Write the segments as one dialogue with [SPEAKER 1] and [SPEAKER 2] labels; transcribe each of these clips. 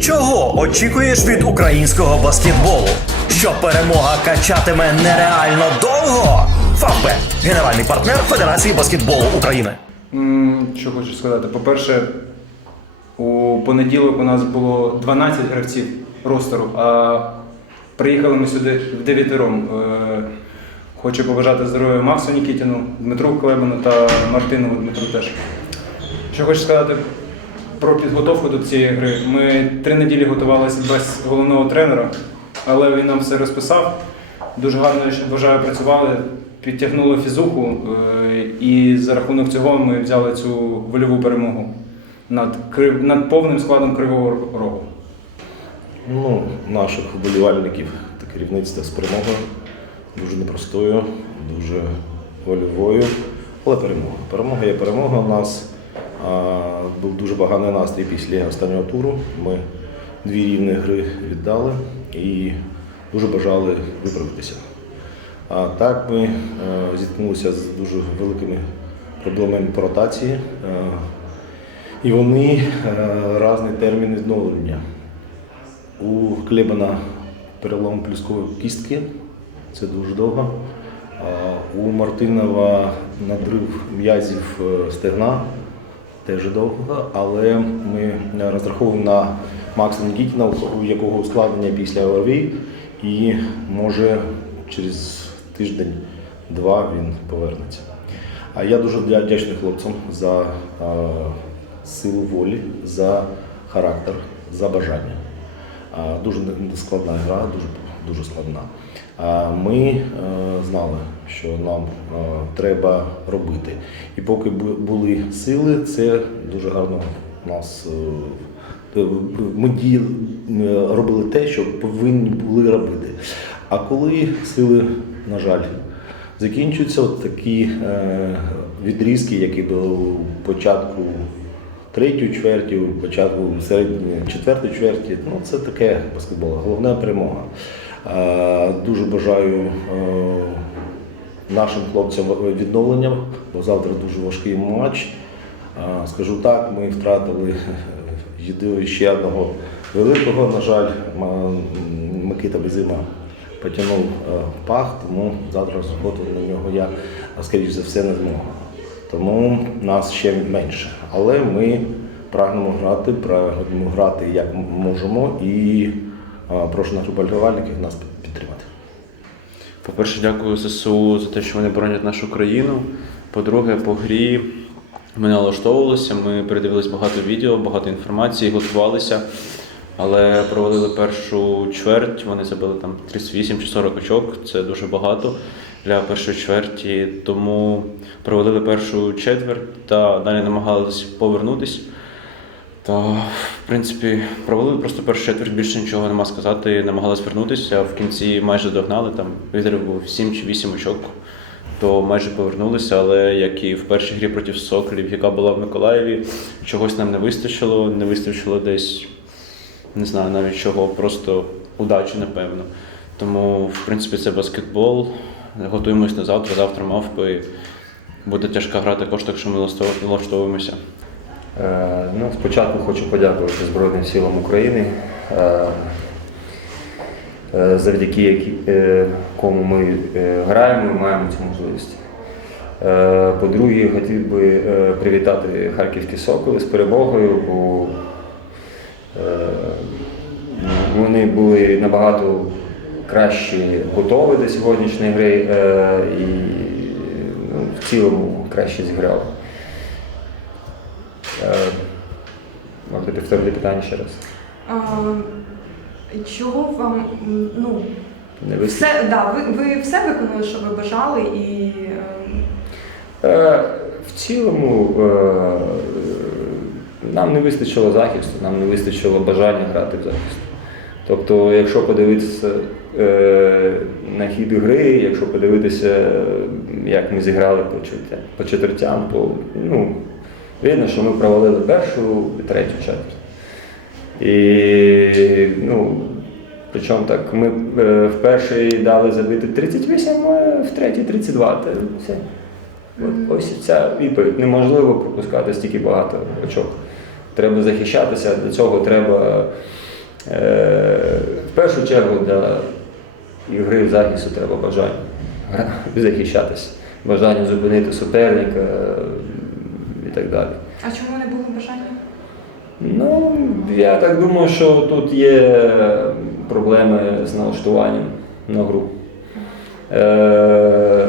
[SPEAKER 1] Чого очікуєш від українського баскетболу? Що перемога качатиме нереально довго? Фавбет – генеральний партнер Федерації баскетболу України.
[SPEAKER 2] Що хочу сказати? По-перше, у понеділок у нас було 12 гравців ростеру, а приїхали ми сюди в дев'ятером. Е, Хочу побажати здоров'я Максу Нікітіну, Дмитру Клебану та Мартинову Дмитру теж. Що хочу сказати про підготовку до цієї гри. Ми три неділі готувалися без головного тренера, але він нам все розписав. Дуже гарно вважаю, працювали, підтягнули фізуху, е, і за рахунок цього ми взяли цю вольову перемогу над, над повним складом Кривого Рогу.
[SPEAKER 3] Ну, наших вболівальників та керівництва з перемогою. Дуже непростою, дуже вольовою. Але перемога. Перемога є перемога. У нас був дуже поганий настрій після останнього туру. Ми дві рівні гри віддали і дуже бажали виправитися. А так ми е, зіткнулися з дуже великими проблемами по ротації. Е, і вони е, різні терміни відновлення. У Клебана перелом плюскової кістки, це дуже довго. У Мартинова надрив м'язів стегна, теж довго, але ми розраховуємо на Макса Нікітіна, у якого ускладнення після ОРВІ, і може через тиждень-два він повернеться. А я дуже вдячний хлопцям за е, силу волі, за характер, за бажання. А, Дуже складна гра, дуже, дуже складна. Ми е, знали, що нам е, треба робити. І поки були сили, це дуже гарно нас. е, Ми діяли, робили те, що повинні були робити. А коли сили, на жаль, закінчуються, от такі відрізки, які у початку третьої чверті, початку середньої четвертої чверті. Ну, це таке баскетбол, головна перемога. Е, Дуже бажаю е, нашим хлопцям відновлення, бо завтра дуже важкий матч. Е, Скажу так, ми втратили єдиного ще одного великого, на жаль, Микита Безима потягнув пах, тому завтра роботу на нього я, скоріш за все, не зможу. Тому нас ще менше. Але ми прагнемо грати, прагнемо грати як можемо і прошу наших болівальників нас підтримати.
[SPEAKER 4] По-перше, дякую ЗСУ за те, що вони боронять нашу країну. По-друге, по грі ми налаштовувалися, ми передивились багато відео, багато інформації, готувалися, але провалили першу чверть, вони забили там 38 чи 40 очок, це дуже багато для першої чверті. Тому провалили першу четверть та далі намагалися повернутись. Та, в принципі, провалили просто першу четверть, більше нічого нема сказати. Намагалися вернутися. В кінці майже догнали. Там відрив був 7 чи 8 очок, то майже повернулися. Але як і в першій грі проти Соколів, яка була в Миколаєві, чогось нам не вистачило, не вистачило десь, не знаю навіть чого, просто удачі, напевно. Тому, в принципі, це баскетбол. Готуємось на завтра, завтра мавпи. Буде тяжка гра також, так що ми налаштовуємося.
[SPEAKER 5] Е, Ну, спочатку хочу подякувати Збройним силам України, е, е, завдяки кому ми граємо і маємо цю можливість. По-друге, хотів би привітати харківські соколи з перемогою, бо вони були набагато краще готові до сьогоднішньої гри і ну, в цілому краще зіграли. Е, Можете повторити питання ще раз?
[SPEAKER 6] А, чого вам ну
[SPEAKER 5] Не
[SPEAKER 6] все да, ви, ви все виконали, що ви бажали, і ем,
[SPEAKER 5] Е, В цілому е, нам не вистачило захисту, нам не вистачило бажання грати в захист. Тобто, якщо подивитися е, на хід гри, якщо подивитися, е, як ми зіграли по четвертям, по ну, видно, що ми провалили першу і третю четверть. І ну, причому так, ми е, в першій дали забити 38, а в третій 32. Та все. От ось ця відповідь. Неможливо пропускати стільки багато очок. Треба захищатися, для цього треба Е, в першу чергу для ігри в захисту треба бажання захищатися, бажання зупинити суперника і так далі.
[SPEAKER 6] А чому не було бажання?
[SPEAKER 5] Ну, я так думаю, що тут є проблеми з налаштуванням на гру. Е,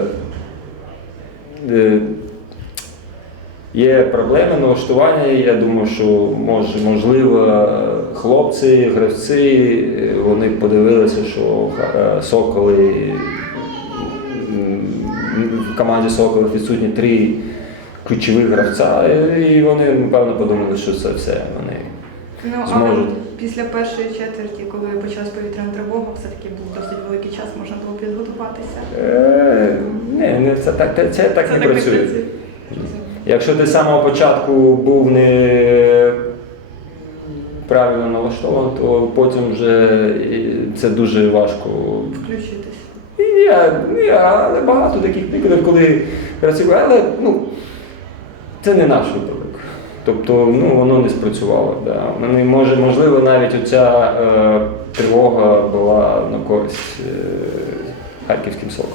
[SPEAKER 5] е, Є проблеми налаштування, я думаю, що мож, можливо хлопці, гравці, вони подивилися, що е, соколи в команді Соколи відсутні три ключових гравця, і вони, напевно, подумали, що це все. Вони
[SPEAKER 6] Ну, але
[SPEAKER 5] Зможуть.
[SPEAKER 6] після першої четверті, коли почалась повітряна тривога, все-таки був досить великий час, можна було підготуватися.
[SPEAKER 5] Е, не, це так, це, це так
[SPEAKER 6] Це
[SPEAKER 5] не
[SPEAKER 6] так не
[SPEAKER 5] працює.
[SPEAKER 6] працює.
[SPEAKER 5] Якщо ти з самого початку був не правильно налаштований, то потім вже це дуже важко.
[SPEAKER 6] Включитись.
[SPEAKER 5] І я, я, але багато таких прикладів, коли кажуть, але ну, це не наш випадок. Тобто ну, воно не спрацювало. Да. Вони, може, можливо, навіть оця е, тривога була на користь е, харківським соком.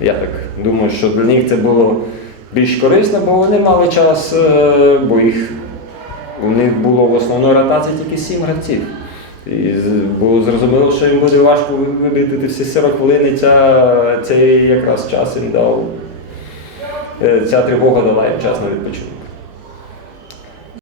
[SPEAKER 5] Я так думаю, що для них це було більш корисно, бо вони мали час, е, бо їх у них було в основній ротації тільки сім гравців. І було зрозуміло, що їм буде важко вибити всі 40 хвилин, і цей якраз час їм дав. Е, Ця тривога дала їм час на відпочинок.